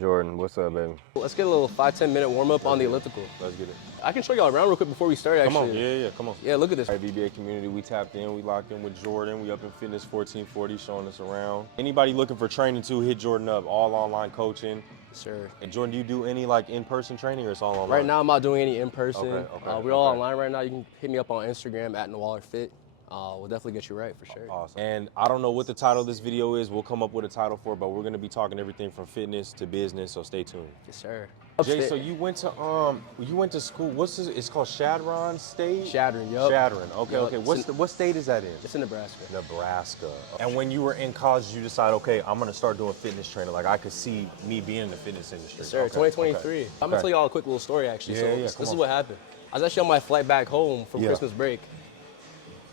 Jordan, what's up, baby? Let's get a little 5-10 minute warm up on the elliptical. Let's get it. I can show y'all around real quick before we start. Come on, Actually, come on. Yeah, look at this. All right, VBA community, we tapped in, we locked in with Jordan. We up in Fitness 1440, showing us around. Anybody looking for training too, hit Jordan up. All online coaching. Sir. And Jordan, do you do any like in-person training or it's all online? Right now, I'm not doing any in person. Okay, We're all online right now. You can hit me up on Instagram at NoWallerFit. We'll definitely get you right for sure. Awesome. And I don't know what the title of this video is. We'll come up with a title for it, but we're going to be talking everything from fitness to business, so stay tuned. Yes, sir. Jay, so you went to school. What's this? It's called Chadron State. Chadron, yup. Chadron. Okay, Yup. okay. What state is that in? It's in Nebraska. Nebraska. And when you were in college, you decided, okay, I'm gonna start doing fitness training. Like I could see me being in the fitness industry. Yes, sir. Okay, 2023. okay. I'm gonna tell y'all a quick little story actually. Yeah, This come is on. what happened. I was actually on my flight back home from Yeah. Christmas break,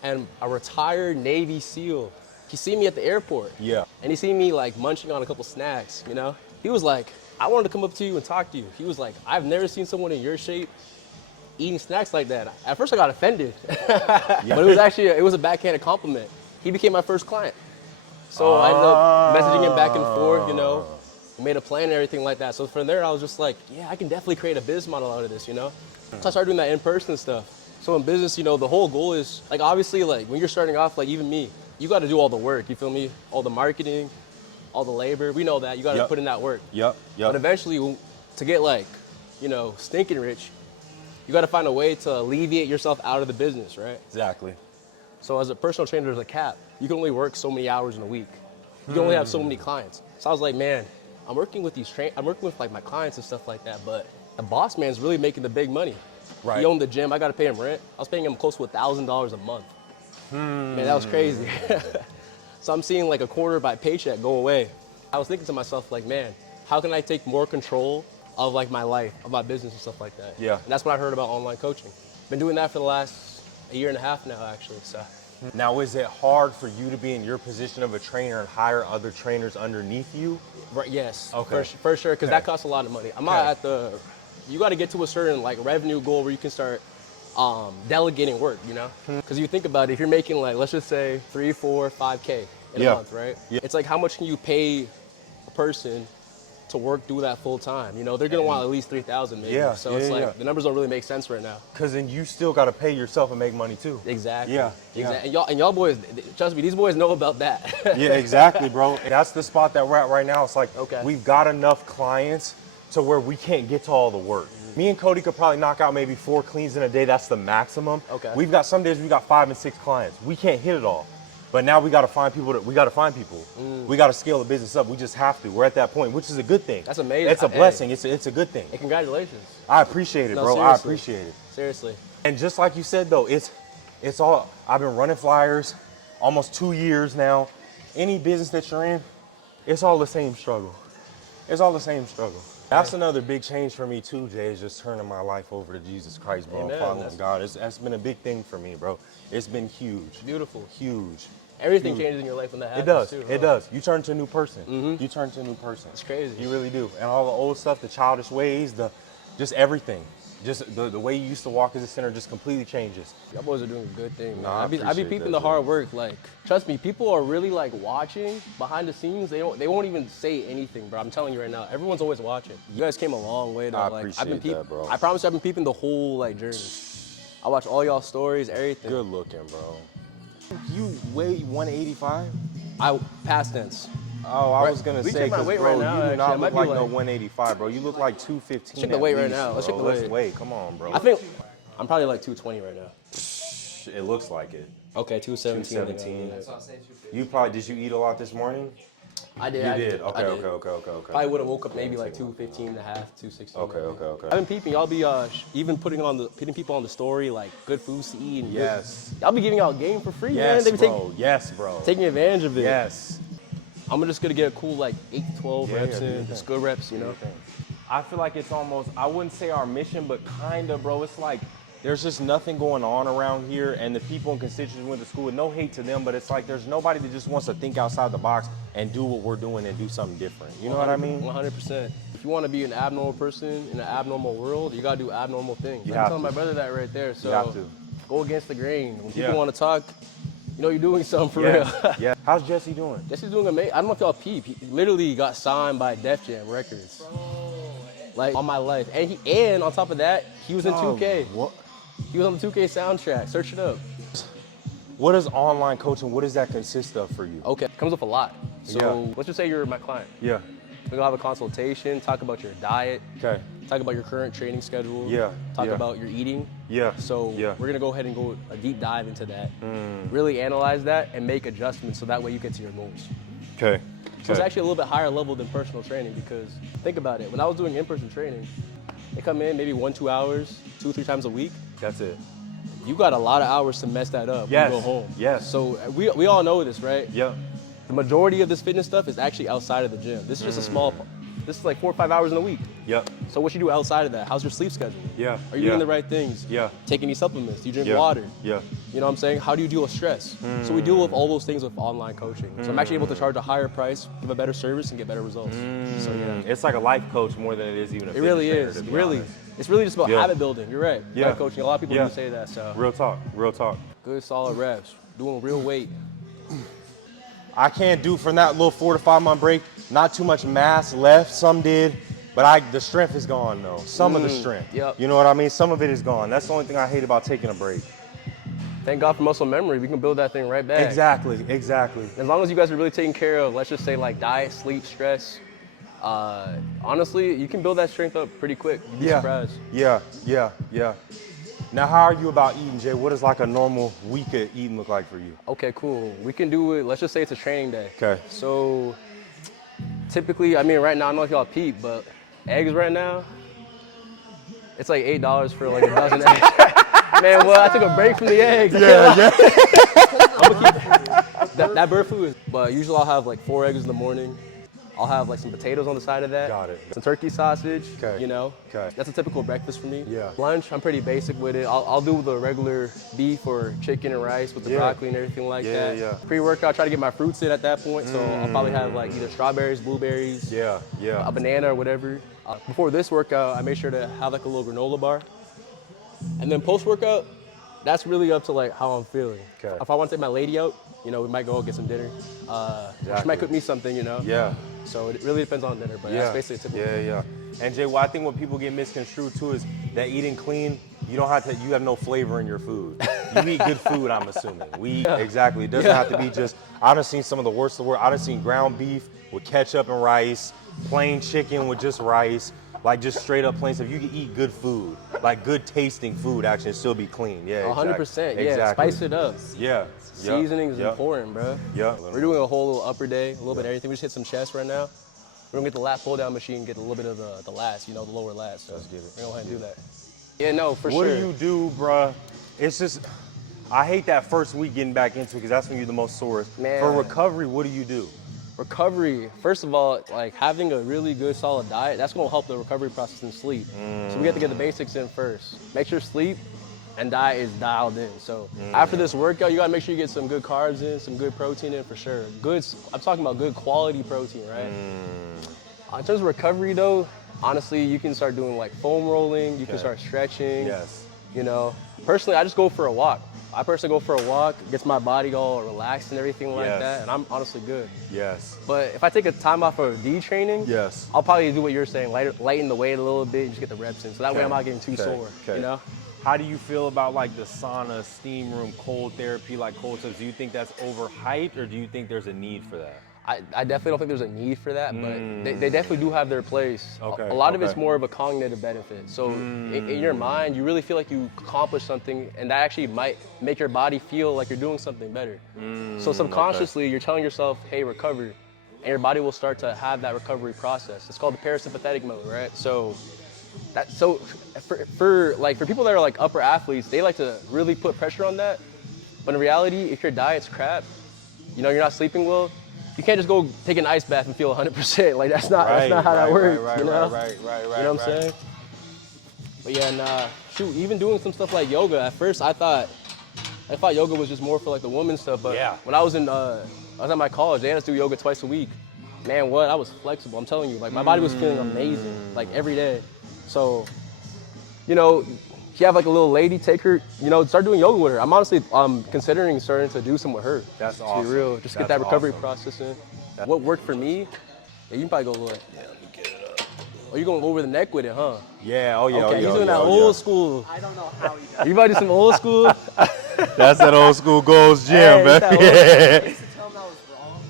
and a retired Navy SEAL, he seen me at the airport. Yeah. And he seen me like munching on a couple snacks, you know? He was like, I wanted to come up to you and talk to you. He was like, I've never seen someone in your shape eating snacks like that. At first I got offended, but it was a backhanded compliment. He became my first client. So I ended up messaging him back and forth, you know? We made a plan and everything like that. So from there I was just like, yeah, I can definitely create a business model out of this, you know? So I started doing that in-person stuff. So in business, you know, the whole goal is, like, obviously, like, when you're starting off, like, even me, you got to do all the work, you feel me? All the marketing, all the labor, we know that. You got to put in that work. Yep. But eventually, to get, like, you know, stinking rich, you got to find a way to alleviate yourself out of the business, right? Exactly. So as a personal trainer, there's a cap. You can only work so many hours in a week. You can only have so many clients. So I was like, man, I'm working with like my clients and stuff like that, but the boss man's really making the big money. Right. He owned the gym. I got to pay him rent. I was paying him close to $1,000 a month. Man, that was crazy. So I'm seeing like a quarter of my paycheck go away. I was thinking to myself, like, man, how can I take more control of like my life, of my business and stuff like that? Yeah. And that's when I heard about online coaching. Been doing that for the last 1.5 years now, actually. So. Now, is it hard for you to be in your position of a trainer and hire other trainers underneath you? Right. Yes. Okay. For sure, because that costs a lot of money. I'm not at the. You got to get to a certain like revenue goal where you can start delegating work. You know, because you think about it, if you're making like, let's just say 3, 4, 5K in a month, right? Yeah. It's like, how much can you pay a person to work do that full time? You know, they're gonna want at least 3,000 maybe. Yeah, So it's yeah, like yeah. the numbers don't really make sense right now. Because then you still got to pay yourself and make money too. Exactly. Yeah. Exactly. And y'all boys, trust me, these boys know about that. Yeah, exactly, bro. And that's the spot that we're at right now. It's like we've got enough clients to where we can't get to all the work. Me and Cody could probably knock out maybe 4 cleans in a day. That's the maximum. Okay. We've got some days we got 5 and 6 clients. We can't hit it all. But now we got to find people. We got to find people. We got to scale the business up. We just have to. We're at that point, which is a good thing. That's amazing. It's a blessing. It's a good thing. Hey, congratulations. I appreciate it, No, bro. seriously. I appreciate it. Seriously. And just like you said, though, it's all. I've been running flyers almost 2 years now. Any business that you're in, it's all the same struggle. It's all the same struggle. That's another big change for me too, Jay, is just turning my life over to Jesus Christ, bro. Amen. And following God. That's been a big thing for me, bro. It's been huge. Beautiful. Huge. Everything changes in your life when that It happens does. too. It does. You turn to a new person. You turn to a new person. It's crazy. You really do. And all the old stuff, the childish ways, just everything. Just the way you used to walk as a sinner just completely changes. Y'all boys are doing a good thing, man. Nah, I I be appreciate peeping that, the hard work. Like, trust me, people are really like watching behind the scenes. They won't even say anything, bro. I'm telling you right now, everyone's always watching. You guys came a long way, though. I Like, appreciate that, bro. I promise you, I've been peeping the whole like journey. I watch all y'all stories, everything. Good looking, bro. You weigh 185? Past tense. Oh, I was gonna We say, check my 'cause, weight bro, right now, you do actually. I not might look be like no like- 185, bro. You look like 215. Check the at weight right least, now. Let's check bro. the Let's weight. wait. Come on, bro. I think I'm probably like 220 right now. It looks like it. Okay, 217. 217. Did you eat a lot this morning? I did. You I did. I Okay, did. okay. I would have woke up maybe like 215 and a half, 216. Okay. I've been peeping. Y'all be even putting people on the story like good foods to eat. And Yes. Y'all be giving out game for free, man. Yes, They be bro. Yes, bro. taking advantage of it. Yes. I'm just gonna get a cool like 8 to 12 reps do your in, thing. just good reps, you know. I feel like it's almost, I wouldn't say our mission, but kinda, bro. It's like there's just nothing going on around here, and the people and constituents went to school, and no hate to them, but it's like there's nobody that just wants to think outside the box and do what we're doing and do something different. You know what I mean? 100%. If you want to be an abnormal person in an abnormal world, you gotta do abnormal things. You I'm have telling to. my brother that right there. So have to. go against the grain. When people Yeah. want to talk, You know, you're doing something for Yeah. real. Yeah. How's Jesse doing? Jesse's doing amazing. I don't know if y'all peep. He literally got signed by Def Jam Records. Like, all my life. And on top of that, he was in 2K. What? He was on the 2K soundtrack. Search it up. What is online coaching? What does that consist of for you? Okay, comes with a lot. So Yeah. let's just say you're my client. Yeah. We're gonna have a consultation, talk about your diet, Okay. talk about your current training schedule, Yeah, talk yeah. about your eating. Yeah. So yeah. we're gonna go ahead and go a deep dive into that, really analyze that and make adjustments so that way you get to your goals. Okay. So it's actually a little bit higher level than personal training because think about it, when I was doing in-person training, they come in maybe 1-2 hours, 2-3 times a week. That's it. You got a lot of hours to mess that up Yes, when you go home. yes. So we all know this, right? Yep. The majority of this fitness stuff is actually outside of the gym. This is just a small part. This is like 4 or 5 hours in a week. Yep. So what you do outside of that? How's your sleep schedule? Yeah, Are you yeah. doing the right things? Yeah. Take any supplements? Do you drink Yeah. water? Yeah. You know what I'm saying? How do you deal with stress? So we deal with all those things with online coaching. So I'm actually able to charge a higher price, give a better service, and get better results. So yeah, It's like a life coach more than it is even a it really fitness is. trainer, to be Really, honest. it's really just about Yeah. habit building. You're right. Yeah. Life coaching. A lot of people Yeah. do say that. So Real talk. Real talk. good, solid reps, doing real weight. I can't do from that little 4 to 5 month break. Not too much mass left. Some did, but the strength is gone though. Some of the strength. Yep. You know what I mean? Some of it is gone. That's the only thing I hate about taking a break. Thank God for muscle memory. We can build that thing right back. Exactly. Exactly. As long as you guys are really taking care of, let's just say like diet, sleep, stress. Honestly, you can build that strength up pretty quick. You'd be surprised. Yeah. Yeah. Yeah. Now, how are you about eating, Jay? What does like a normal week of eating look like for you? Okay, cool. We can do it. Let's just say it's a training day. Okay. So typically, I mean, right now, I don't know if y'all peep, but eggs right now, it's like $8 for like a dozen eggs. Man, well, I took a break from the eggs. Yeah. That bird food is, but usually I'll have like 4 eggs in the morning. I'll have like some potatoes on the side of that. Got it. Some turkey sausage, Okay. you know. Okay. That's a typical breakfast for me. Yeah. Lunch, I'm pretty basic with it. I'll do the regular beef or chicken and rice with the Yeah. broccoli and everything like Yeah, that. yeah. Pre-workout, try to get my fruits in at that point. So I'll probably have like either strawberries, blueberries, Yeah. Yeah. a banana or whatever. Before this workout, I make sure to have like a little granola bar. And then post-workout, that's really up to like how I'm feeling. Okay. If I want to take my lady out, you know, we might go get some dinner. She might cook me something, you know. Yeah. So it really depends on dinner, but that's basically a typical. Yeah. And Jay, well, I think what people get misconstrued too is that eating clean, you have no flavor in your food. You eat good food, I'm assuming. Exactly. It doesn't have to be just, I done seen some of the worst of the worst. I done seen ground beef with ketchup and rice, plain chicken with just rice, like just straight up plain stuff. You can eat good food, like good tasting food actually and still be clean. Yeah, 100%. Yeah, Exactly. spice it up. Yeah. Seasoning is important, bro. Yeah. We're doing a whole little upper day, a little bit of everything. We just hit some chest right now. We're gonna get the lat pull down machine, get a little bit of the lats, you know, the lower lats. So Let's get it. we're gonna go ahead and do that. Yeah, no, for What sure. do you do, bruh? It's just, I hate that first week getting back into it because that's when you're the most sorest. Man. For recovery, what do you do? Recovery, first of all, like having a really good solid diet, that's gonna help the recovery process and sleep. So we have to get the basics in first. Make sure sleep and diet is dialed in. So after this workout, you gotta make sure you get some good carbs in, some good protein in for sure. I'm talking about good quality protein, right? In terms of recovery though, honestly, you can start doing like foam rolling, you can start stretching. Yes. You know, personally, I just go for a walk. I personally go for a walk, gets my body all relaxed and everything like Yes. that, and I'm honestly good. Yes. But if I take a time off of D training, Yes. I'll probably do what you're saying, lighten the weight a little bit, and just get the reps in. So that way I'm not getting too Okay. sore, Okay. you know? How do you feel about like the sauna, steam room, cold therapy, like cold tubs? Do you think that's overhyped or do you think there's a need for that? I definitely don't think there's a need for that, but they definitely do have their place. Okay, A lot of it's okay. more of a cognitive benefit. So in your mind, you really feel like you accomplished something, and that actually might make your body feel like you're doing something better. So subconsciously, you're telling yourself, hey, recover, and your body will start to have that recovery process. It's called the parasympathetic mode, right? So for people that are like upper athletes, they like to really put pressure on that. But in reality, if your diet's crap, you know, you're not sleeping well, you can't just go take an ice bath and feel 100%. Like that's not how that works. Right, you know? right. You know what I'm saying? But yeah, nah, shoot, even doing some stuff like yoga, at first I thought yoga was just more for like the woman stuff, but Yeah. when I was at my college, they had us do yoga twice a week. Man, I was flexible, I'm telling you. Like my body was feeling amazing, like every day. So, you know, if you have like a little lady, take her, you know, start doing yoga with her. I'm honestly considering starting to do some with her. That's To awesome. be real, just get That's that recovery awesome. process in. What worked for me, yeah, you can probably go like, yeah, let me get it up. Oh, you going over the neck with it, huh? Yeah, oh yeah, Okay, oh, he's yeah, doing oh, that yeah, old school. I don't know how he does. You about to do some old school? That's that old school Gold's Gym, Hey, man. that old- I used to tell him that was wrong,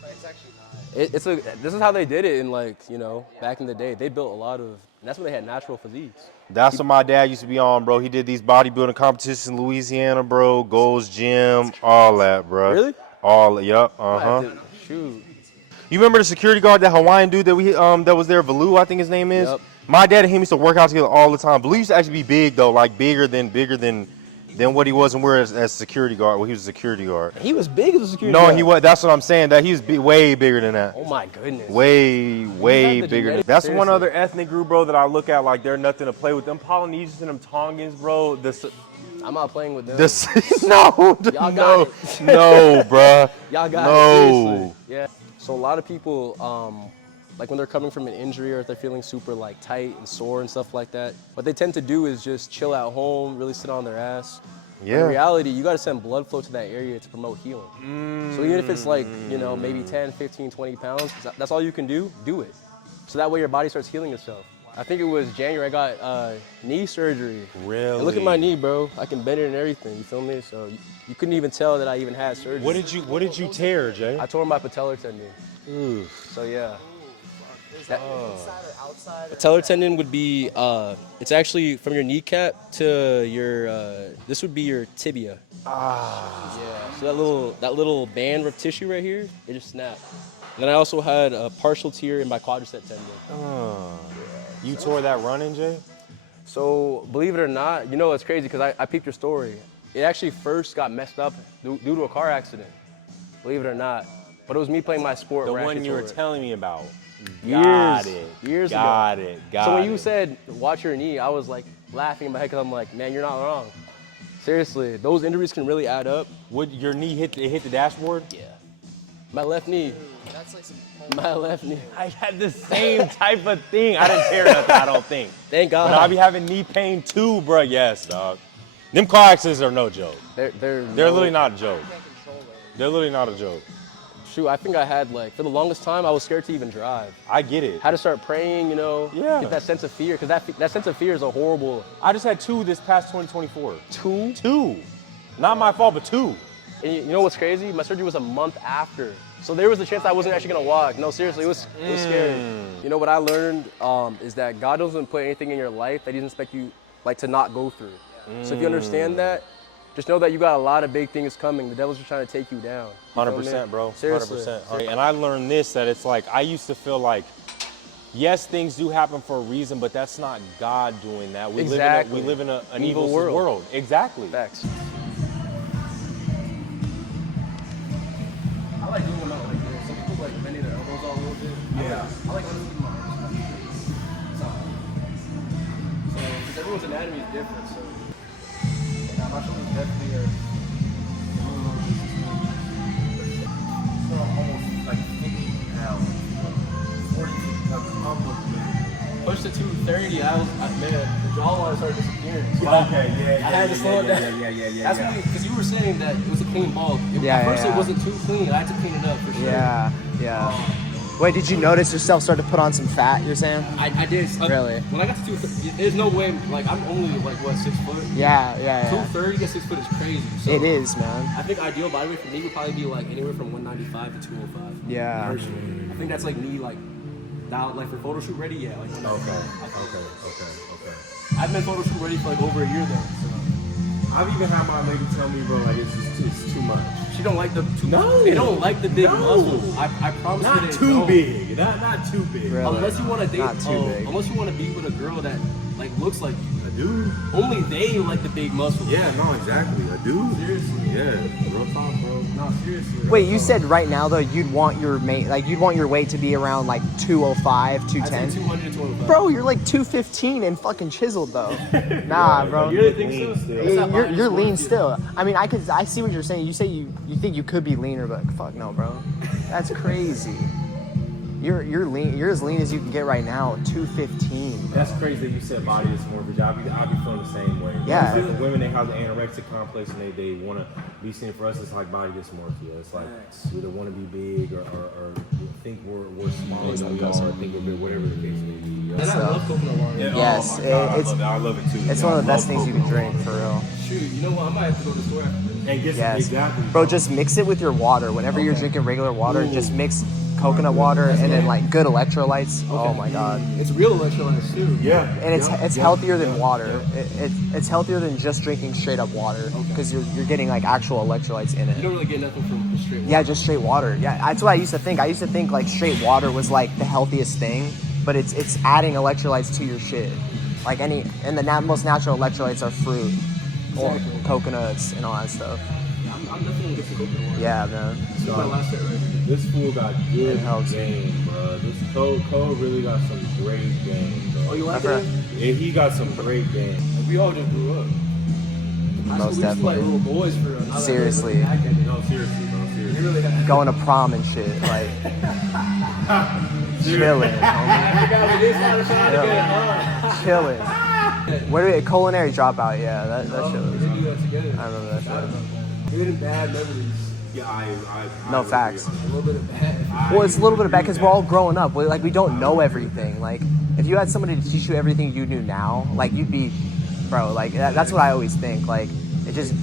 but it's actually not. This is how they did it in like, you know, back in the day. They built a lot of, and that's when they had natural physiques. That's what my dad used to be on, bro. He did these bodybuilding competitions in Louisiana, bro. Gold's Gym, all that, bro. Really? All, yep, I have uh-huh. to- Shoot. You remember the security guard, that Hawaiian dude that we that was there, Valu, I think his name is? Yep. My dad and him used to work out together all the time. Valu used to actually be big though, like bigger than what he was when we were as security guard. Well, he was a security guard. He was big as a security No, guard. he was. That's what I'm saying. That he was way bigger than that. Oh my goodness. Way had bigger the than genetics. that. That's one Seriously. other ethnic group, bro, that I look at like they're nothing to play with. Them Polynesians and them Tongans, bro. I'm not playing with them. No, Y'all got no, it. no, bruh. Y'all got No. it, seriously. Yeah. So a lot of people, like when they're coming from an injury or if they're feeling super like tight and sore and stuff like that, what they tend to do is just chill at home, really sit on their ass. Yeah. In reality, you got to send blood flow to that area to promote healing. So even if it's like, you know, maybe 10, 15, 20 pounds, that's all you can do it. So that way your body starts healing itself. I think it was January I got knee surgery. Really? And look at my knee, bro. I can bend it and everything, you feel me? So you couldn't even tell that I even had surgery. What did you tear, Jay? I tore my patellar tendon. Ooh. So yeah. Is that inside or outside? Or Patellar tendon would be, it's actually from your kneecap to your, this would be your tibia. Yeah, so that little band of tissue right here, it just snapped. And then I also had a partial tear in my quadricep tendon. You tore that running, Jay? So believe it or not, you know it's crazy because I peeped your story. It actually first got messed up due to a car accident. Believe it or not. But it was me playing my sport. The where I one actually you were tore it. telling me about. Years Got it. ago. Got it. Got So when it. you said watch your knee, I was like laughing in my head because I'm like, man, you're not wrong. Seriously, those injuries can really add up. Would your knee hit the dashboard? Yeah. My left knee. that's like some. My left knee. I had the same type of thing. I didn't tear nothing, I don't think. Thank God. But I be having knee pain too, bro. Yes, dog. Them car accidents are no joke. They're Literally not a joke. Can't control it. They're literally not a joke. Shoot, I think I had like, for the longest time, I was scared to even drive. I get it. Had to start praying, you know, Yeah. get that sense of fear, because that sense of fear is a horrible. I just had 2 this past 2024. Two? 2. Not my fault, but 2. And you know what's crazy? My surgery was a month after. So there was a chance I wasn't actually gonna walk. No, seriously, it was scary. You know what I learned is that God doesn't put anything in your life that He doesn't expect you like to not go through. So if you understand that, just know that you got a lot of big things coming. The devil's just trying to take you down. You feel me? 100%, bro. Seriously. 100%. And I learned this, that it's like, I used to feel like, yes, things do happen for a reason, but that's not God doing that. We Exactly. live in an Evil evil world. world. Exactly. Facts. I like doing them out like this. Some people like bending their elbows out a little bit. Yeah. I like doing them out. So, because everyone's anatomy is different, so. Yeah, my shoulders definitely are. Almost like 50 pounds. 40 Pushed to 230, man, the jawline started disappearing. So Okay, I had to slow it down. That's what because you were saying that it was a clean bulk. At first it wasn't too clean. I had to clean it up for sure. Yeah. Wait, did you notice yourself start to put on some fat? You're saying? I did. Really? When I got to 230, there's no way. Like I'm only like what 6 foot. Yeah. 230 to 6 foot is crazy. So It is, man. I think ideal body weight for me would probably be like anywhere from 195 to 205. Yeah. Personally, I think that's like me like dialed like for photo shoot ready. Yeah. Like Okay. I've been photo shoot ready for like over a year though. So. I've even had my lady tell me, bro, like it's too much. She don't like the too. No. They don't like the big No. muscles. I promise you Not they too don't. big. Not too big. Really? Unless you want to date, Not too big. unless you want to be with a girl that like looks like you. A dude? Only they like the big muscles. Yeah, no, exactly. A dude? Seriously. Yeah. Real talk, bro. No, seriously. Wait, you said right now though you'd want your weight to be around like 205, I think 210. 200 to 205. Bro, you're like 215 and fucking chiseled though. Nah, bro. You really think so? Lean still. What's that You're body lean dysmorphia? still. I mean, I see what you're saying. You say you think you could be leaner, but fuck no, bro. That's crazy. You're lean. You're as lean as you can get right now. 215. That's crazy that you said body dysmorphia. I'll be feeling the same way. Yeah. Like the women, they have the anorexic complex and they want to be seen. For us, it's like body dysmorphia. It's like we either want to be big or think we're smaller than we are, or think we're big, whatever the case may be. And I love coconut water. Yeah, Yes, oh my God, it's- I love it too. It's Yeah, one of I the best love things you can coconut drink, for real. Shoot, you know what? I might have to go to the store after this. And get Yes. exactly. Bro, just mix it with your water. Whenever you're drinking regular water, just mix coconut water and then like good electrolytes. Oh my God. It's real electrolytes too. Yeah. And it's healthier than water. It's healthier than just drinking straight up water because you're getting like actual electrolytes in You it. don't really get nothing from the straight water. Yeah, just straight water. Yeah, that's what I used to think. I used to think like straight water was like the healthiest thing, but it's adding electrolytes to your shit. Like the most natural electrolytes are fruit or Exactly. coconuts and all that stuff. I'm definitely gonna get some coconut water. Yeah, man. This is my last set right here. This fool got good It helps. game, bro. This Cole really got some great game, bro. Oh, you like Okay. that? Yeah, he got some great game. Like, we all just grew up. High school, Most we used to like definitely. little boys for real. Now that Seriously. looking back at it, No, seriously, bro. we Seriously. really had. Going to prom and shit, like chilling, homie. I forgot we did start a shot together. Chilling. Where do we culinary dropout? Yeah, that shit We was. did do that together. I remember that shit. Good and bad memories. Yeah, I No would facts. agree A little bit of bad. Well, it's a little bit of bad because we're all growing up. We don't know everything. Like, if you had somebody to teach you everything you knew now, like you'd be, bro. Like that's what I always think. Like,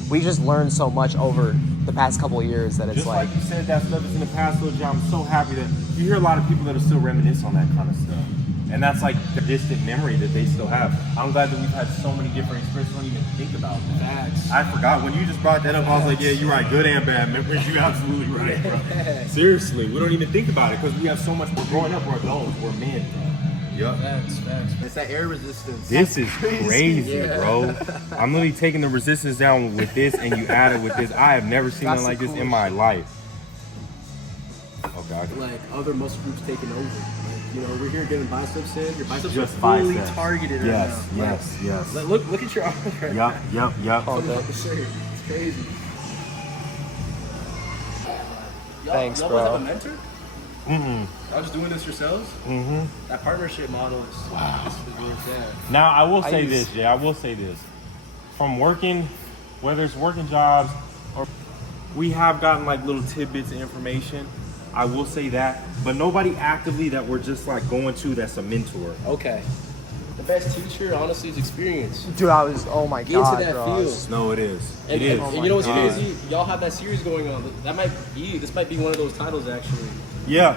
we just learned so much over the past couple of years that it's Just like, like you said, that stuff is in the past, Lil J. I'm so happy that you hear a lot of people that are still reminisce on that kind of stuff. And that's like the distant memory that they still have. I'm glad that we've had so many different experiences. I don't even think about that. Facts. I forgot. When you just brought that up, I was like, yeah, you're right. Good and bad memories. You're absolutely right, bro. Seriously, we don't even think about it because we have so much. We're growing up, we're adults, we're men. Yep. Facts. It's that air resistance. This is crazy, bro. I'm literally taking the resistance down with this and you add it with this. I have never seen That's nothing like the this in coolest my shit. life. Okay. Like other muscle groups taking over. Like, you know, we're here getting biceps in. Your biceps Just are fully biceps. targeted right Yes, now. yes. Like, look at your arms right Yup, yup, yup. now. Coming off the shirt. It's crazy. Thanks, y'all bro. Y'all have a mentor? Y'all just doing this yourselves? That partnership model is really sad. Now, I will say use- this, Jay. I will say this. From working, whether it's working jobs or we have gotten like little tidbits of information. I will say that. But nobody actively that we're just like going to that's a mentor. Okay. The best teacher, honestly, is experience. dude, oh my Get into God, that bro. field. No, it is. And, It is. and you know what's God. crazy? Y'all have that series going on. This might be one of those titles actually. Yeah.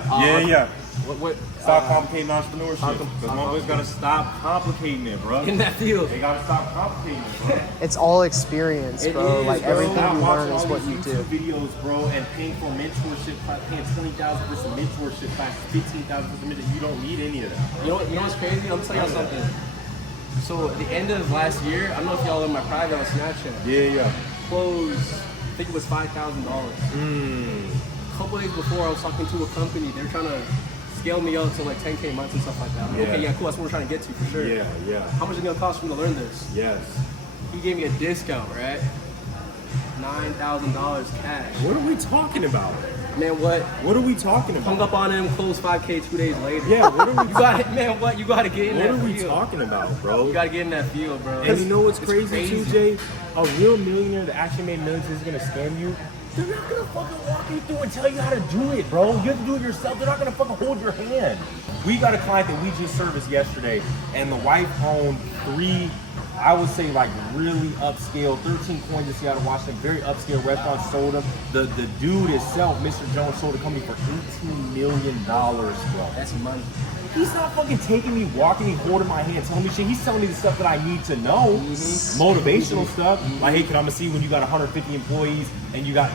What Stop complicating entrepreneurship. Because motherfuckers gotta stop complicating it, bro. in that field? They gotta stop complicating it, bro. It's all experience, It bro. is, Like bro. everything Stop you watching learn is all what these you YouTube do. videos, bro, and paying for mentorship, paying $20,000 for some mentorship class, $15,000 for some mentorship. You don't need any of that. You know what's crazy? I'm gonna tell y'all something. So at the end of last year, I don't know if y'all in my private on Snapchat. Yeah. Closed, I think it was $5,000. A couple days before, I was talking to a company. They were trying to scale me up to like 10K months and stuff like that. I'm like, Yeah. okay, yeah, cool. That's what we're trying to get to for sure. Yeah. How much is it gonna cost for me to learn this? Yes. He gave me a discount, right? $9,000 cash. What are we talking about? Man, what? What are we talking Hung about? up on him, closed 5K 2 days later. Yeah, what are we You got it, man. What? You gotta get in What that are we field. talking about, bro? You gotta get in that field, bro. And you know what's It's crazy, too, Jay? A real millionaire that actually made millions is gonna scam you. They're not gonna fucking walk you through and tell you how to do it, bro. You have to do it yourself. They're not gonna fucking hold your hand. We got a client that we just serviced yesterday, and the wife owned 3, I would say like really upscale, 13 coins in Seattle, Washington, very upscale restaurants, sold them. The dude itself, Mr. Jones, sold a company for $18 million, bro. That's money. He's not fucking taking me, walking me, holding my hand, telling me shit. He's telling me the stuff that I need to know, motivational stuff. Like, hey, can I see when you got 150 employees and you got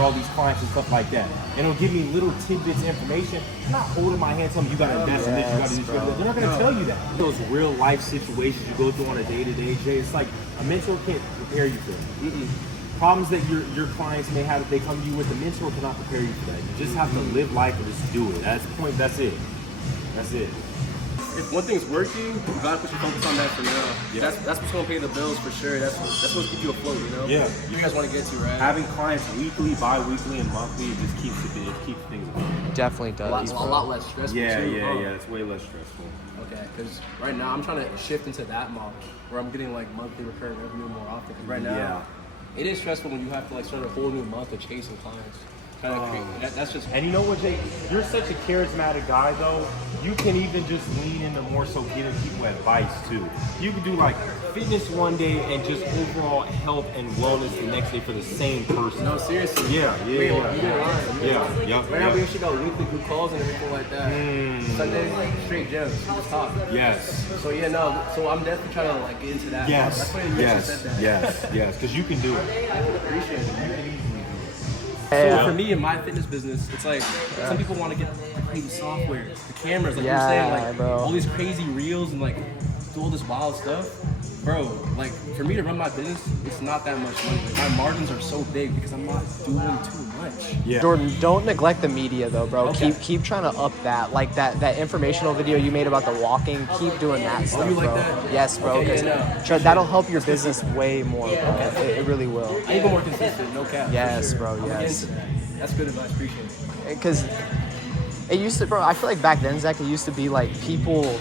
all these clients and stuff like that. And it'll give me little tidbits of information. He's not holding my hand, telling me you got to invest in this, you got to do this, you gotta do that. They're not gonna tell you that. Those real life situations you go through on a day-to-day, Jay, it's like a mentor can't prepare you for it. Problems that your clients may have that they come to you with, the mentor cannot prepare you for that. You just have to live life and just do it. That's it. That's it. If one thing's working, you gotta put your focus on that for now. Yeah. That's what's gonna pay the bills for sure. That's what's keep you afloat, you know? Yeah. You guys wanna get to, right? Having clients weekly, bi-weekly, and monthly just keeps things going. definitely A lot, does. a lot less stressful too. It's way less stressful. Okay, because right now I'm trying to shift into that model where I'm getting like monthly recurring revenue more often. Because right now, it is stressful when you have to like start a whole new month of chasing clients. Kind of that's just. And you know what, Jay? You're such a charismatic guy, though. You can even just lean into more so giving people advice, too. You can do, like, fitness one day and just overall health and wellness the next day for the same person. No, seriously. Yeah. Right now we actually got weekly group calls and everything like that. Sundays, like, straight gems. We just talk. Yes. So, yeah, no. So I'm definitely trying to, like, get into that. That's why you said that. Yes, because you can do it. I appreciate it. Yeah. So for me in my fitness business, it's like some people want to get the crazy software, the cameras, like Yeah, you're saying, like bro. all these crazy reels and like do all this wild stuff. Bro, like for me to run my business, it's not that much money. Like, my margins are so big because I'm not doing too much. Yeah. Jordan, don't neglect the media though, bro. Okay. Keep trying to up that. Like that informational video you made about the walking. Keep doing that stuff, you like bro. that? Yes, bro. Okay, 'cause yeah, no. that'll help your business way more, bro. It really will. I need to be more consistent, no cap. Yes, for sure. bro, I'm gonna get yes. into that. That's good advice, appreciate it. Because it used to, bro. I feel like back then, Zach, it used to be like people.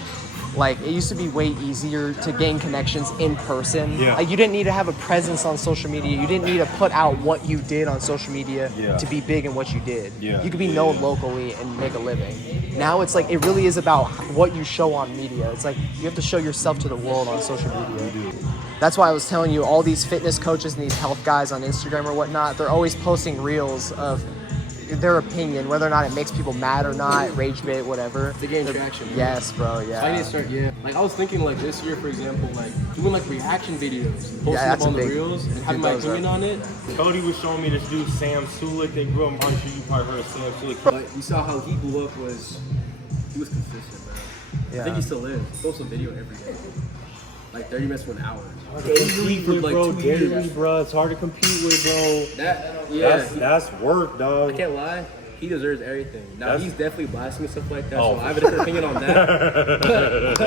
Like, it used to be way easier to gain connections in person. Yeah. Like, you didn't need to have a presence on social media. You didn't need to put out what you did on social media Yeah. to be big in what you did. Yeah. You could be known locally and make a living. Now it's like, it really is about what you show on media. It's like, you have to show yourself to the world on social media. That's why I was telling you, all these fitness coaches and these health guys on Instagram or whatnot, they're always posting reels of their opinion, whether or not it makes people mad or not, rage bait, whatever. To gain traction. Bro. Yes, bro, yeah. I need to start, Like I was thinking, like this year, for example, like doing like reaction videos, posting that's up on a the big- reels, and having dude, my those are- opinion on it. Cody was showing me this dude, Sam Sulik. They grew up. I'm pretty sure you probably heard of Sam Sulik. But you saw how he blew up was he was consistent, man. Yeah. I think he still is. He posts a video every day. Like 30 minutes to an hour. Compete with, like bro. 2 Daily, years. bro. It's hard to compete with, bro. That's work, dog. I can't lie. He deserves everything. Now That's- he's definitely blasting and stuff like that, Oh, so I have a different opinion on that.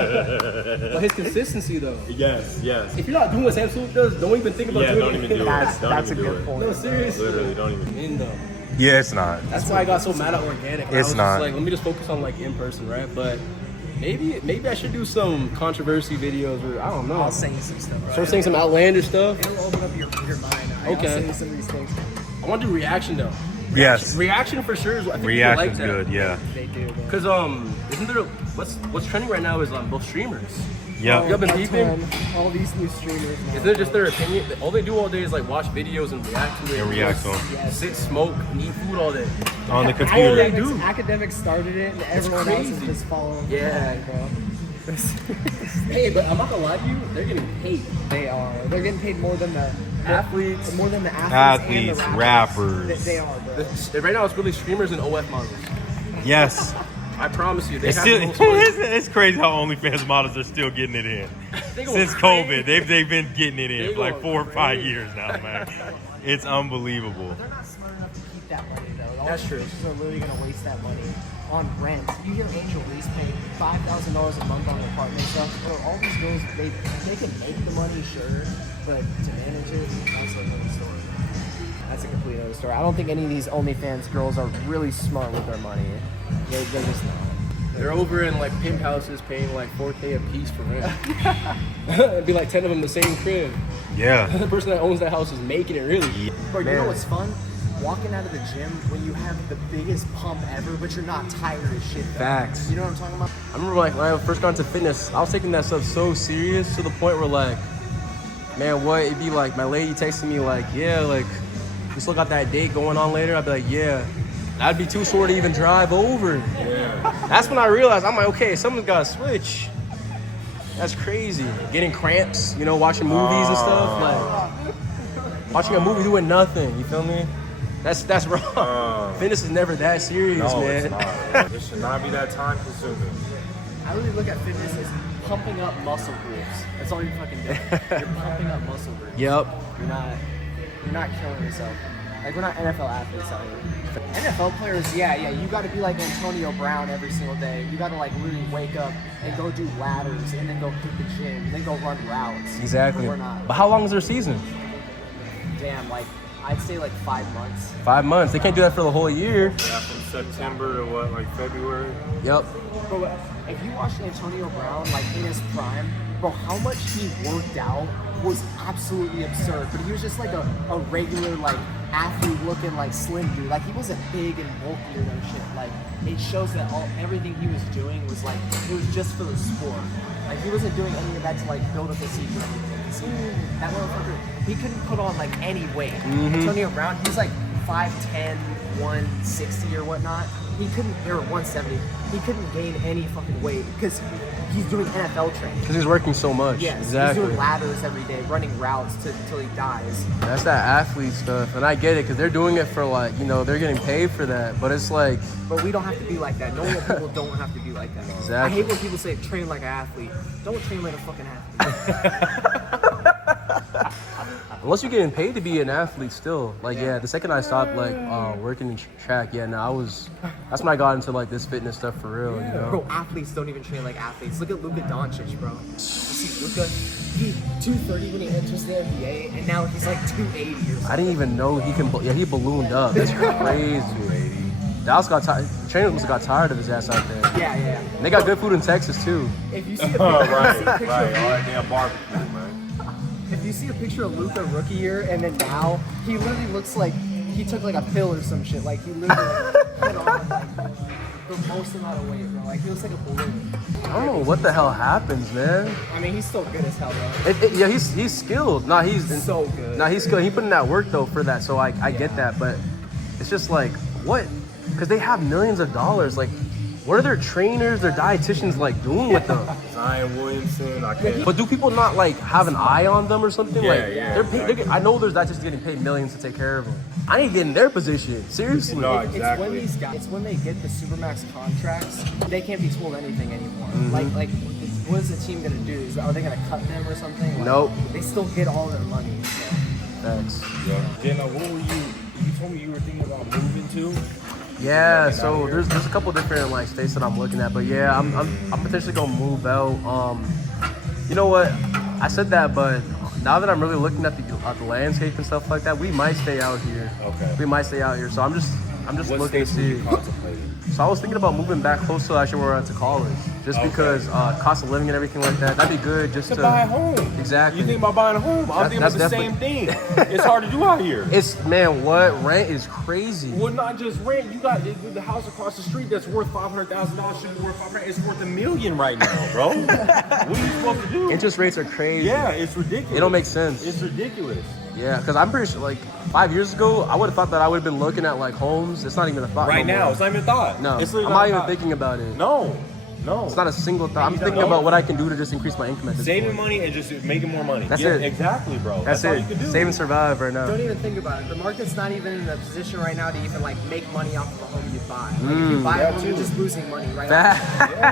But his consistency though. Yes. If you're not doing what Sam Sewell does, don't even think about Yeah, doing don't even do it. That's Don't a even do good it. point. No, seriously. Literally, don't even. In though. Yeah, it's not. That's why I got so mad at organic. I It's was not. just like, let me just focus on like in person, right? But maybe I should do some controversy videos, or I don't know. I'll send you some stuff. Right? Start saying some outlandish stuff. It'll open up your mind. Okay. I'll send you some of these things. I want to do reaction though. Yes. Reaction for sure is what I think Reaction's people like that. good. Yeah. They do. Bro. Cause isn't there what's trending right now is both streamers. Yep. You have been That's peeping? when all these new streamers. now. Isn't it just their opinion? All they do all day is like watch videos and react to it. And react to them. Yes. Sit, smoke, and eat food all day. On the All computer. they do. Academics started it, and everyone else is crazy. just following. Yeah. behind, bro. Hey, but I'm not gonna lie to you, they're getting paid. They are. They're getting paid more than the Athletes. more than the athletes, Athletes, and the rappers. They are, bro. Right now, it's really streamers and OF models. Yes. I promise you, they It's have still the most money. it's crazy how OnlyFans models are still getting it in. They going Since crazy. COVID, they've been getting it in They for like going 4 or 5 crazy. years now, man. It's unbelievable. They're not smart enough to keep that money though. All That's the true. businesses are literally gonna waste that money on rent. You hear Angel Reese pay $5,000 a month on an apartment stuff. Bro, all these girls, they can make the money, sure, but to manage it, that's another story. That's a complete other story. I don't think any of these OnlyFans girls are really smart with their money. They're just not. They're over in like pimp houses paying like $4K a piece for rent. It'd be like 10 of them the same crib. Yeah. The person that owns that house is making it really. Bro, you Man. know what's fun? Walking out of the gym when you have the biggest pump ever, but you're not tired as shit. Though. Facts. You know what I'm talking about? I remember like when I first got into fitness, I was taking that stuff so serious to the point where like, man, what? It'd be like my lady texting me like, yeah, like, we still got that date going on later. I'd be like, yeah. That'd be too sore to even drive over. Yeah. That's when I realized, I'm like, okay, someone's got to switch. That's crazy. Getting cramps, you know, watching movies and stuff. Like, watching a movie doing nothing, you feel me? That's wrong. Fitness is never that serious, No, man. it's not. It should not be that time consuming. I really look at fitness as pumping up muscle groups. That's all you're fucking doing. You're pumping up muscle groups. Yep. You're not killing yourself. Like, we're not NFL athletes out here. NFL players, yeah, you got to be like Antonio Brown every single day. You got to like really wake up and go do ladders and then go hit the gym and then go run routes. Exactly. But we're not. But how long is their season? Damn, like I'd say like 5 months. 5 months. They can't do that for the whole year. Yeah, from September to what, like February? Yep. Bro, if you watch Antonio Brown like in his prime, bro, how much he worked out was absolutely absurd. But he was just like a regular like athlete looking like slim dude. Like he wasn't big and bulky or no shit. Like it shows that everything he was doing was like it was just for the sport. Like he wasn't doing any of that to like build a physique or anything. 'Cause that motherfucker, he couldn't put on like any weight. Antonio Brown, he was like 5'10", 160 or whatnot. He couldn't, or 170. He couldn't gain any fucking weight because he's doing NFL training. Because he's working so much. Yes, Exactly. he's doing ladders every day, running routes until he dies. That's that athlete stuff. And I get it because they're doing it for like, you know, they're getting paid for that. But it's like, But we don't have to be like that. Normal people don't have to be like that. Exactly. I hate when people say train like an athlete. Don't train like a fucking athlete. unless you're getting paid to be an athlete still. Like, yeah, the second I stopped like working in track, that's when I got into like this fitness stuff for real, you know? Bro, athletes don't even train like athletes. Look at Luka Doncic, bro. You see Luka? He 230 when he enters the NBA, and now he's like 280 or something. I didn't even know he can, he ballooned up. That's crazy. Dallas got tired, trainers must have got tired of his ass out there. Yeah. And they got good food in Texas too. If you see a picture, Right. if you see a picture All of that damn barbecue, man. If you see a picture of Luka rookie year and then now, he literally looks like he took like a pill or some shit. Like he literally put on like the most amount of weight, bro. Like he looks like a balloon. I don't know what the hell happens, man. I mean, he's still good as hell, bro. Yeah, he's skilled. Nah, he's So good. Nah, he's skilled. He put in that work though for that, so I get that. But it's just like what? Because they have millions of dollars. Like, what are their trainers, their dietitians like doing with them? Zion Williamson, I can't. But do people not like have an eye on them or something? Yeah, like, yeah, they're paid, I know there's dietitians getting paid millions to take care of them. I need to get in their position. Seriously. No, It's when these guys, it's when they get the supermax contracts, they can't be told anything anymore. Like, what is the team gonna do? Are they gonna cut them or something? Like, Nope. They still get all their money. So. Thanks. Jenna, what were you told me you were thinking about moving to? Yeah, so there's a couple different like states that I'm looking at, but yeah, I'm potentially gonna move out. You know what? I said that, but now that I'm really looking at the landscape and stuff like that, we might stay out here. Okay. We might stay out here. So I'm just What looking to states were you see. contemplating? So I was thinking about moving back close to actually where I went to college, just because cost of living and everything like that. That'd be good just To to buy a home. Exactly. You think about buying a home? I'm thinking about the that's same thing. It's hard to do out here. It's man, what rent is crazy. Well, not just rent. You got the house across the street that's worth $500,000. Should be worth $500,000. It's worth $1 million right now, bro. What are you supposed to do? Interest rates are crazy. Yeah, it's ridiculous. It don't make sense. It's ridiculous. Yeah, because I'm pretty sure like 5 years ago, I would have thought that I would have been looking at like homes. It's not even a thought. Right no now, more. it's not even a thought. No, it's I'm literally not a even thought. thinking about it. No. It's not a single thought. I'm thinking No. about what I can do to just increase my income at this Saving point. money and just making more money. That's Yeah, it. Exactly, bro. That's all it. you can do. Save and survive right now. Don't even think about it. The market's not even in a position right now to even like make money off of the home you buy. Like if you buy a home, you're just losing money right now.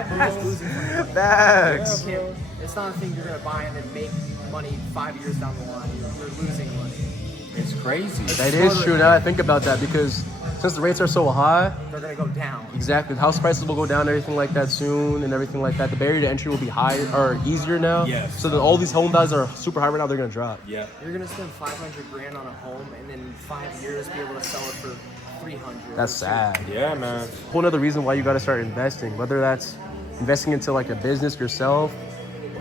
You're just losing money. Facts. Okay, it's not a thing you're gonna buy and then make money 5 years down the line. You're losing money. It's crazy. That is true. Now I think about that because since the rates are so high, They're gonna go down. exactly, the house prices will go down, everything like that soon, and everything like that. The barrier to entry will be higher or easier now. Yes. So that all these home values are super high right now. They're gonna drop. Yeah. You're gonna spend 500 grand on a home and then in 5 years be able to sell it for 300. That's sad. Yeah, man. Whole another reason why you got to start investing, whether that's investing into like a business yourself,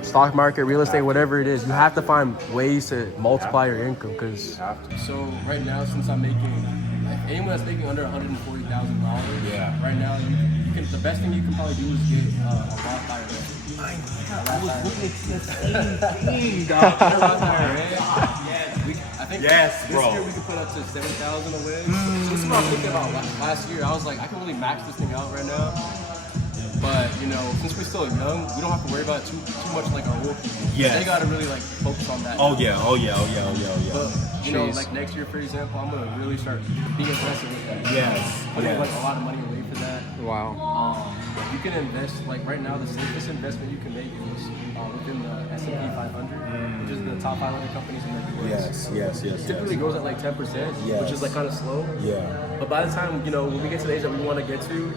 stock market, real estate, whatever it is. You have to find ways to multiply your income because. So right now, since I'm making, anyone that's making under $140,000, Yeah. right now you can. The best thing you can probably do is get a Roth IRA. I was looking at the same thing, dog. I think Yes, this bro. year we could put up to 7,000 away. So this is what I was thinking about last year. I was like, I can really max this thing out right now. But you know, since we're still young, we don't have to worry about too much like our old people. Yes. They gotta really like focus on that. Oh yeah. But you know, like next year, for example, I'm gonna really start being aggressive with that. Yes. Putting like a lot of money away for that. Wow. You can invest like right now. The safest investment you can make is within the S&P 500, which is the top 500 companies in the US. Yes. Typically goes at like 10%, which is like kind of slow. Yeah. But by the time, you know, when we get to the age that we want to get to,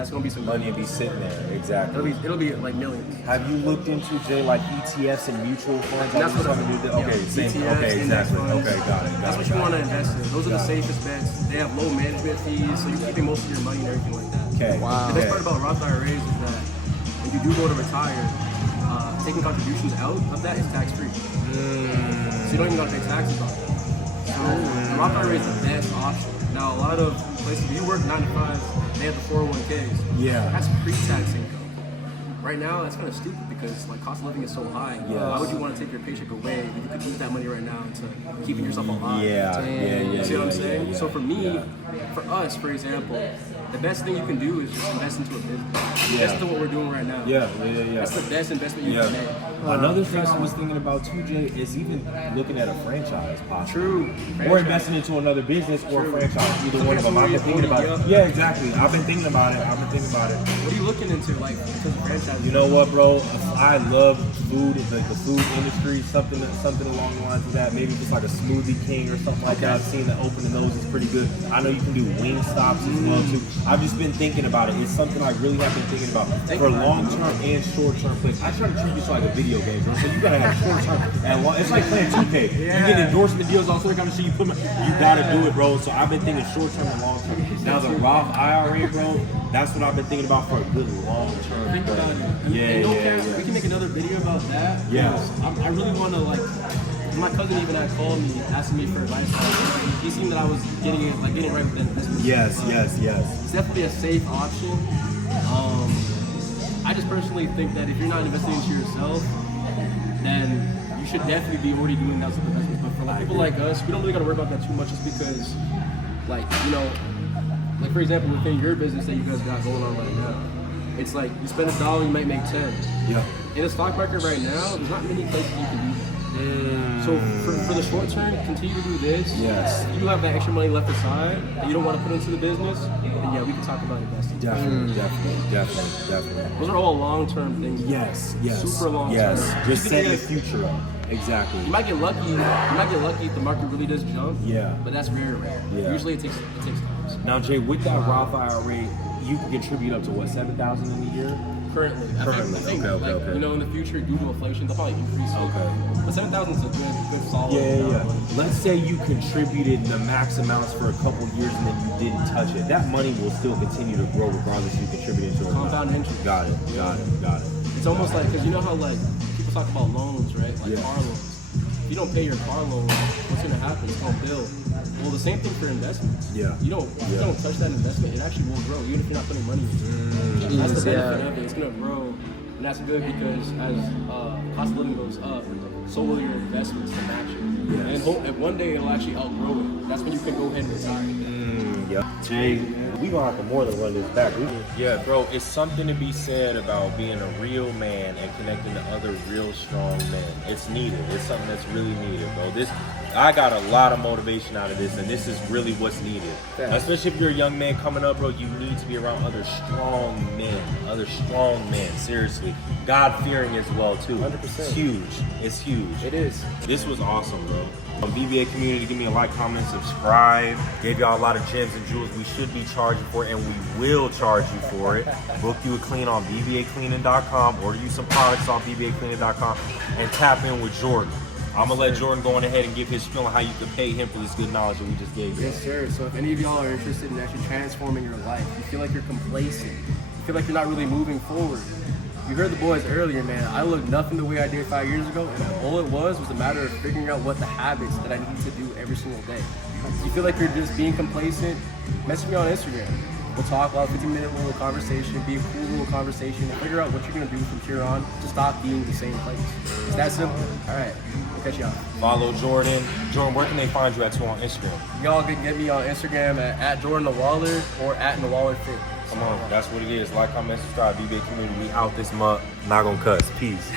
that's gonna be some Money will be sitting there. Exactly. It'll be like millions. Have you looked into, Jay, like ETFs and mutual funds? That's what something to do. Okay, yeah, same. ETFs, Okay, index exactly. funds. Okay, got it. That's what you want to invest in. Those are the safest bets. They have low management fees, so you're keeping most of your money and everything like that. Okay. Wow. The best part about Roth IRAs is that when you do go to retire, taking contributions out of that is tax free. So you don't even got to pay taxes on it. So the Roth IRA is the best option. Now a lot of places, you work 9 to 5, they have the 401ks. Yeah. That's pre-tax income. Right now, that's kind of stupid because like cost of living is so high. Why would you want to take your paycheck away when you could use that money right now into keeping yourself alive? Yeah. You see what I'm saying? yeah. So for me, for us, for example, the best thing you can do is just invest into a business. Invest into what we're doing right now. Yeah. That's the best investment you can make. Another thing I was thinking about too, Jay, is even looking at a franchise possibly. True. Or investing into another business or a franchise. Either one of them. I've been thinking about it. Young. Yeah, exactly. I've been thinking about it. What are you looking into, like, in terms of franchise? You know what, bro? I love food, like the food industry, something along the lines of that. Maybe just like a Smoothie King or something like that. I've seen that opening those is pretty good. I know you can do wing stops as well too. I've just been thinking about it. It's something I really have been thinking about for long-term and short-term plays. I try to treat this like a video game, bro. So you gotta have short-term and long. It's like playing 2K. You get endorsement deals, all sorts of kind of shit. You gotta do it, bro. So I've been thinking short-term and long-term. Now the Roth IRA, bro. That's what I've been thinking about for a good long-term. Think about it. Yeah. We can make another video about that. Yeah. I really want to, like, my cousin even had called me asking me for advice. He seemed that I was getting it right with that investment. Yes. It's definitely a safe option. I just personally think that if you're not investing into yourself, then you should definitely be already doing that sort of investments. But for like people like us, we don't really got to worry about that too much, just because, like, you know, like for example, within your business that you guys got going on right now, it's like you spend $1, you might make 10. Yeah. In the stock market right now, there's not many places you can do that. So for the short term, continue to do this. Yes. If you have that extra money left aside that you don't want to put into the business, then yeah, we can talk about investing. Definitely. Those are all long-term things. Yes. Super long Yes. term. Just You set can the get- future up. Exactly. You might get lucky. If the market really does jump. Yeah. But that's very rare. Yeah. Usually it takes time. Now, Jay, with that Roth IRA, you can contribute up to what, $7,000 in a year? Currently. I think Okay. you know, in the future, due to inflation, they'll probably increase it. Okay. But 7,000 is a good solid. Yeah. Let's say you contributed the max amounts for a couple years and then you didn't touch it. That money will still continue to grow regardless if you contributed to it. Compound interest. Got it. It's almost like, because you know how like people talk about loans, right? Like Yeah. car loans. If you don't pay your car loan, what's gonna happen? It's gonna build. Well, the same thing for investments. Yeah. If you don't touch that investment, it actually will grow, even if you're not putting money into it. That's the benefit of it. It's gonna grow, and that's good because as cost of living goes up, so will your investments to match it. Yes. And one day it'll actually outgrow it. That's when you can go ahead and retire. Yep. Jay, We gonna have to more than run this back. yeah, bro, it's something to be said about being a real man and connecting to other real strong men. It's needed. It's something that's really needed, bro. I got a lot of motivation out of this, and this is really what's needed. Especially if you're a young man coming up, bro, you need to be around other strong men, seriously. God-fearing as well, too. 100%. It's huge. It is. This was awesome, bro. BBA community, give me a like, comment, subscribe. Gave y'all a lot of gems and jewels we should be charging for, and we will charge you for it. Book you a clean on bbacleaning.com, order you some products on bbacleaning.com, and tap in with Jordan. I'm gonna let Jordan go on ahead and give his spiel on how you can pay him for this good knowledge that we just gave you. Yes, sir. So if any of y'all are interested in actually transforming your life, you feel like you're complacent, you feel like you're not really moving forward. You heard the boys earlier, man. I looked nothing the way I did 5 years ago, and all it was a matter of figuring out what the habits that I need to do every single day. You feel like you're just being complacent? Message me on Instagram. We'll talk about 15-minute little conversation, be a cool little conversation, and figure out what you're gonna do from here on to stop being the same place. It's that simple. All right, we'll catch y'all. Follow Jordan. Jordan, where can they find you at too on Instagram? Y'all can get me on Instagram at Jordan the Waller or at Nawaller Fit. Come on, that's what it is. Like, comment, subscribe, BBA community. We out this month. Not gonna cuss. Peace.